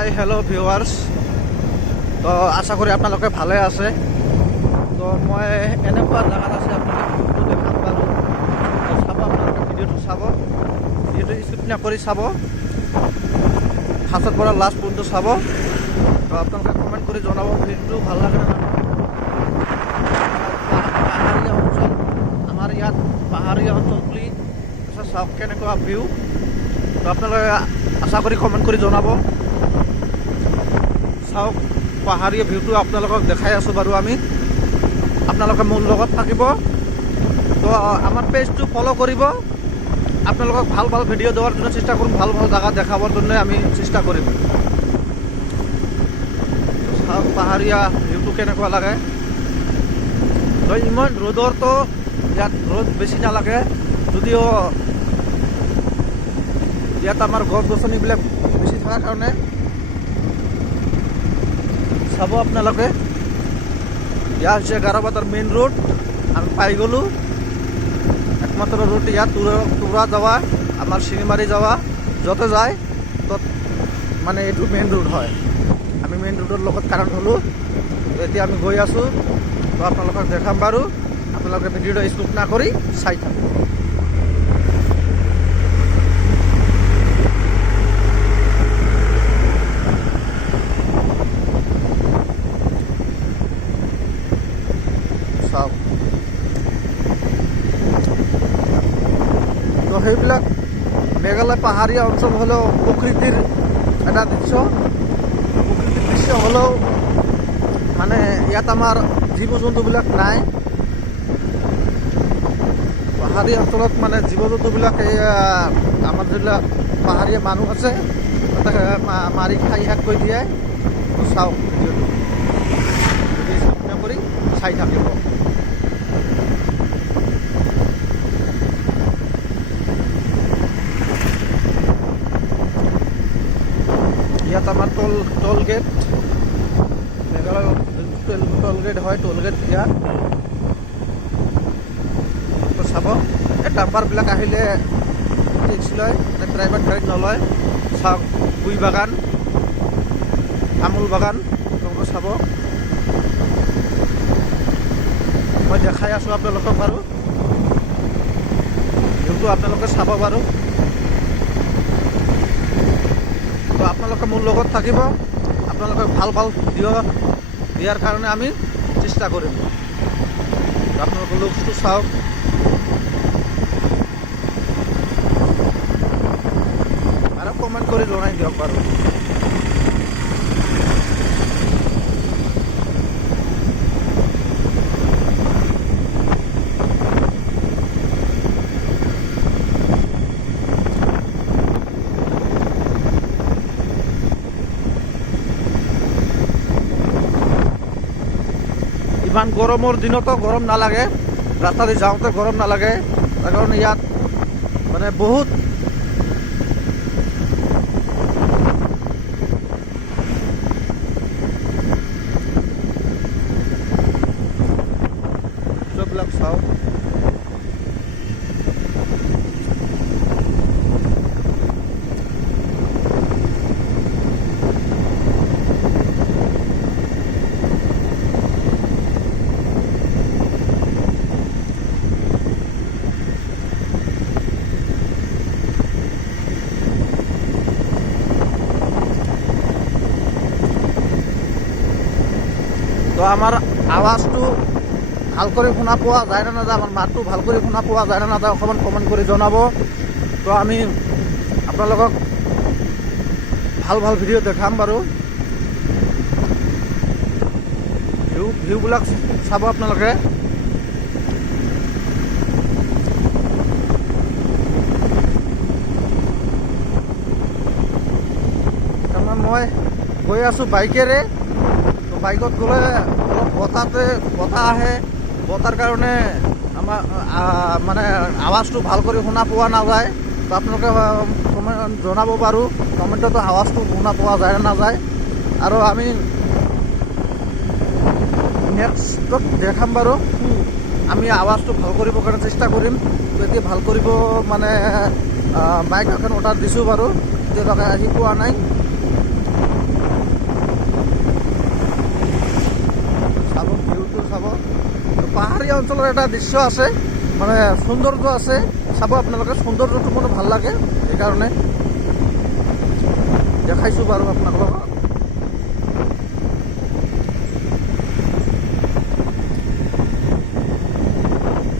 Hi hello' viewers. তো আশা কৰি আপোনালোকে ভালে আছে। তো মই এনেকুৱা জেগাত আছে, আপোনালোকে ভিউটো দেখাম বাৰু। তো চাব, আপোনালোকে ভিডিঅ'টো চাব, ভিডিঅ'টো স্কিপ নকৰি চাব, ফাৰ্ষ্টৰ পৰা লাষ্ট পৰ্যন্ত চাব। তো আপোনালোকে কমেণ্ট কৰি জনাব ভিডিঅ'টো ভাল লাগে নে নাই। পাহাৰীয়া অঞ্চল, আমাৰ ইয়াত পাহাৰীয়া অঞ্চল বুলি চাওক কেনেকুৱা ভিউ। তো আপোনালোকে আশা কৰি কমেণ্ট কৰি জনাব। চাওক পাহাৰীয়া ভিউটো আপোনালোকক দেখাই আছোঁ বাৰু আমি। আপোনালোকে মোৰ লগত থাকিব। তো আমাৰ পেজটো ফ'ল' কৰিব। আপোনালোকক ভাল ভাল ভিডিঅ' দেওয়াৰ জন্য চেষ্টা কৰিম, ভাল ভাল জায়গা দেখাবাৰ জন্য আমি চেষ্টা কৰিম। চাওক পাহাৰীয়া ভিউটো কেনেকুৱা লাগে। তো ইমান ৰ'দৰতো ইয়াত ৰ'দ বেছি নালাগে, যদিও ইয়াত আমাৰ গছ গছনিবিলাক বেছি থকাৰ কাৰণে। চাব আপোনালোকে, ইয়াত হৈছে গাৰোবাটাৰ মেইন ৰোড। আমি পাই গ'লোঁ। একমাত্ৰ ৰোড ইয়াত তুৰা যাওয়া, আমাৰ শিঙিমাৰি যাওয়া, য'তে যায় তত মানে এইটো মেইন ৰোড হয়। আমি মেইন ৰোডৰ লগত কানেক্ট হ'লোঁ। এতিয়া আমি গৈ আছোঁ। তো আপোনালোকক দেখাম বাৰু। আপোনালোকে ভিডিঅ'টো স্কিপ নকৰি চাই থাকক। চাওক, তো সেইবিলাক মেঘালয় পাহাৰীয়া অঞ্চল হ'লেও প্ৰকৃতিৰ এটা দৃশ্য। প্ৰকৃতিৰ দৃশ্য হ'লেও মানে ইয়াত আমাৰ জীৱ জন্তুবিলাক নাই। পাহাৰীয়া অঞ্চলত মানে জীৱ জন্তুবিলাক এই আমাৰ যিবিলাক পাহাৰীয়া মানুহ আছে তাতে মাৰি খাই শেষ কৰি দিয়ে। চাওক ভিডিঅ'টো, যদি স্কিপ নকৰি চাই থাকিব। ইয়াত আমাৰ টোল গেট, মেঘালয় টোল গেট হয়, টোল গেট ইয়াত। তো চাব, এই ডাম্পাৰবিলাক আহিলে টেক্স লয়, প্ৰাইভেট গাড়ীত নলয়। চাওক বুই বাগান, তামোল বাগান, আপোনালোকে চাব। মই দেখাই আছোঁ আপোনালোকক বাৰু। ভিউটো আপোনালোকে চাব বাৰু। তো আপোনালোকে মোৰ লগত থাকিব। আপোনালোকে ভাল ভাল ভিডিঅ' দিয়াৰ কাৰণে আমি চেষ্টা কৰিম। আপোনালোকে লুকছটো চাওক। আৰু কমেণ্ট কৰি জনাই দিয়ক বাৰু। ইমান গৰমৰ দিনতো গৰম নালাগে, ৰাস্তা দি যাওঁতে গৰম নালাগে। তাৰ কাৰণে ইয়াত মানে বহুত বিলাক চাওক। তো আমাৰ আৱাজটো ভাল কৰি শুনা পোৱা যায় না নাযায়, আমাৰ মাতটো ভাল কৰি শুনা পোৱা যায় না নাযায়, অকণমান কমেণ্ট কৰি জনাব। তো আমি আপোনালোকক ভাল ভাল ভিডিঅ' দেখাম বাৰু। ভিউবিলাক চাব আপোনালোকে। তাৰমানে মই গৈ আছোঁ বাইকেৰে। তো বাইকত গ'লে অলপ বতাহ আহে, বতাৰ কাৰণে আমাৰ মানে আৱাজটো ভাল কৰি শুনা পোৱা নাযায়। তো আপোনালোকে জনাব বাৰু কমেণ্টতো আৱাজটো শুনা পোৱা যায় নে নাযায়। আৰু আমি নেক্সটত দেখাম বাৰু। আমি আৱাজটো ভাল কৰিবৰ কাৰণে চেষ্টা কৰিম। তো এতিয়া ভাল কৰিব মানে মাইক এখন অৰ্ডাৰ দিছোঁ বাৰু, এতিয়ালৈকে আহি পোৱা নাই। সুন্দৰ এটা দৃশ্য আছে, মানে সৌন্দৰ্য আছে। চাব আপোনালোকে, সৌন্দৰ্যটো মোৰ ভাল লাগে, সেইকাৰণে দেখাইছোঁ বাৰু আপোনালোকক।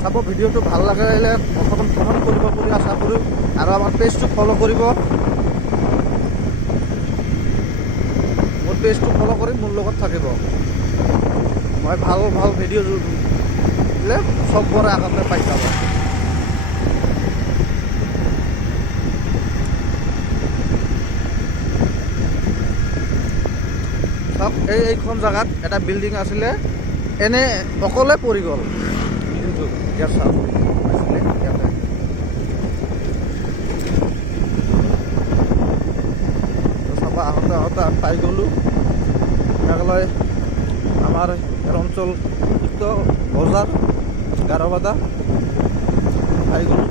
চাব, ভিডিঅ'টো ভাল লাগিলে অকণমান কমেণ্ট কৰিব বুলি আশা কৰোঁ, আৰু আমাৰ পেজটো ফ'ল' কৰিব। মোৰ পেজটো ফ'ল' কৰি মোৰ লগত থাকিব। মই ভাল ভাল ভিডিঅ' দিলে চবৰে আগতে পাই যাব। চাওক, এইখন জেগাত এটা বিল্ডিং আছিলে, এনে অকলে পৰি গ'ল। কিন্তু ইয়াৰ চাওক আছিলে ইয়াতে। চাব, আহোঁতে আহোঁতে আমি পাই গ'লোঁ মেঘালয়, আমাৰ ইয়াৰ অঞ্চল বজাৰ গাৰোবাদা পাই গ'লোঁ।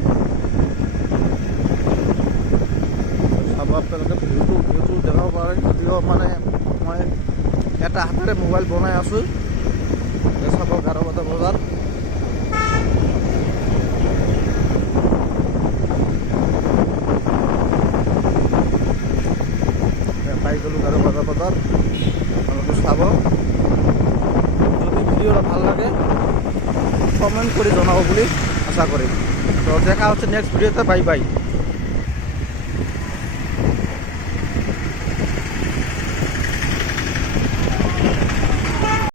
চাব আপোনালোকে, ভিউটো দেখাব পাৰে। যদিও মানে মই এটা হাতেৰে মোবাইল বনাই আছোঁ। চাব, গাৰোবাদা বজাৰ পাই গ'লোঁ, গাৰোবাদা বজাৰ। আপোনালোকে চাব, যদি ভিডিঅ'টা ভাল লাগে কমেণ্ট কৰি জনাব বুলি আশা কৰিম। তো দেখা হচ্ছে নেক্সট ভিডিওতে। Bye bye.